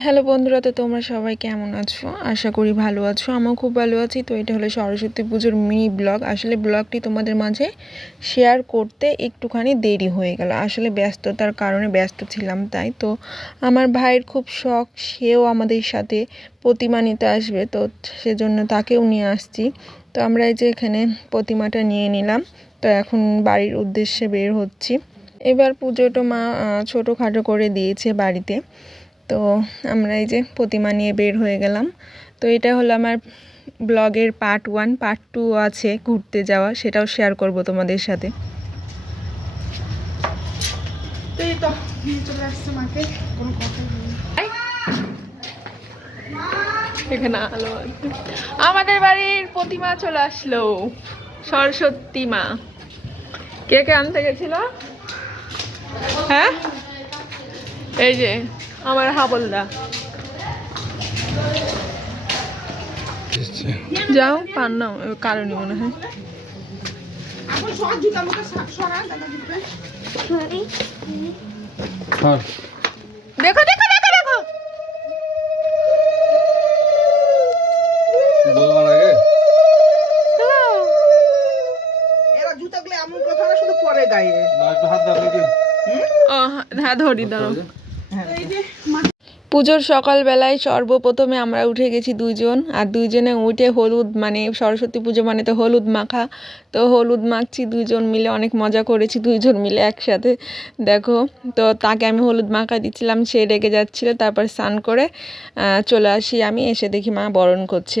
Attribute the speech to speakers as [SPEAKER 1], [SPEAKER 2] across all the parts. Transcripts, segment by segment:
[SPEAKER 1] Hello বন্ধুরা, তো তোমরা সবাই কেমন আছো? আশা করি ভালো আছো, আমিও খুব ভালো আছি। তো এটা হলো সরস্বতী পুজোর মিনি ব্লগ। আসলে ব্লগটি তোমাদের মাঝে শেয়ার করতে একটুখানি দেরি হয়ে গেল। আসলে ব্যস্ততার কারণে ব্যস্ত ছিলাম তাই। তো আমার ভাইয়ের খুব শখ, সেও আমাদের সাথে প্রতিমা নিতে আসবে। তো সেজন্য তাকেও নিয়ে আসছি। তো আমরা এই যে এখানে প্রতিমাটা নিয়ে নিলাম। তো এখন বাড়ির উদ্দেশ্যে বের হচ্ছি। এবার পুজোটা মা ছোটোখাটো করে দিয়েছে বাড়িতে। তো আমরা এই যে প্রতিমা নিয়ে বের হয়ে গেলাম। তো এটা হলো আমার ব্লগের পার্ট ওয়ান পার্ট টু আছে ঘুরতে যাওয়া সেটাও শেয়ার করব তোমাদের সাথে।
[SPEAKER 2] তো এই তো চলে আসছে মাকে কোনো কথা নেই।
[SPEAKER 1] এখানে আলো আমাদের বাড়ির প্রতিমা চলে আসলো সরস্বতী মা। কে কে আনতে গেছিল? হ্যাঁ? এই যে আমার হাবলদা যাও পান না কারণই মনে হয়। দেখো দেখো দেখো দেখো।
[SPEAKER 2] জুতাগুলো এমন কথা শুধু পরে গায়ে।
[SPEAKER 1] ও হ্যাঁ ধরি দাঁড়াও। পুজোর সকালবেলায় সর্বপ্রথমে আমরা উঠে গেছি দুইজন, আর দুইজনে উঠে হলুদ মানে সরস্বতী পুজো মানে তো হলুদ মাখা। তো হলুদ মাখছি, দুইজন মিলে অনেক মজা করেছি, দুইজন মিলে একসাথে। দেখো, তো তাকে আমি হলুদ মাখা দিচ্ছিলাম, সে রেগে যাচ্ছিল, তারপর স্নান করে চলে আসি আমি, এসে দেখি মা বরণ করছে।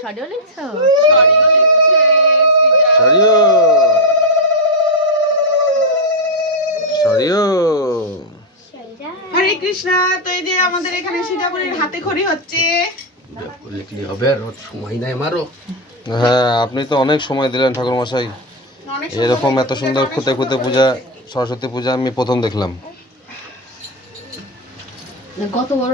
[SPEAKER 3] সরিও লিখছো
[SPEAKER 4] সরিও সরিও
[SPEAKER 2] হরে কৃষ্ণ, তো এই যে আমাদের এখানে সীতাপুরের হাতে খড়ি হচ্ছে।
[SPEAKER 5] লিখলি হবে? আর সময় নাই মারো
[SPEAKER 4] হ্যাঁ আপনি তো অনেক সময় দিলেন ঠাকুর মশাই এরকম এত সুন্দর খুঁতে খুঁতে পূজা সরস্বতী পূজা আমি প্রথম দেখলাম।
[SPEAKER 3] কত বড়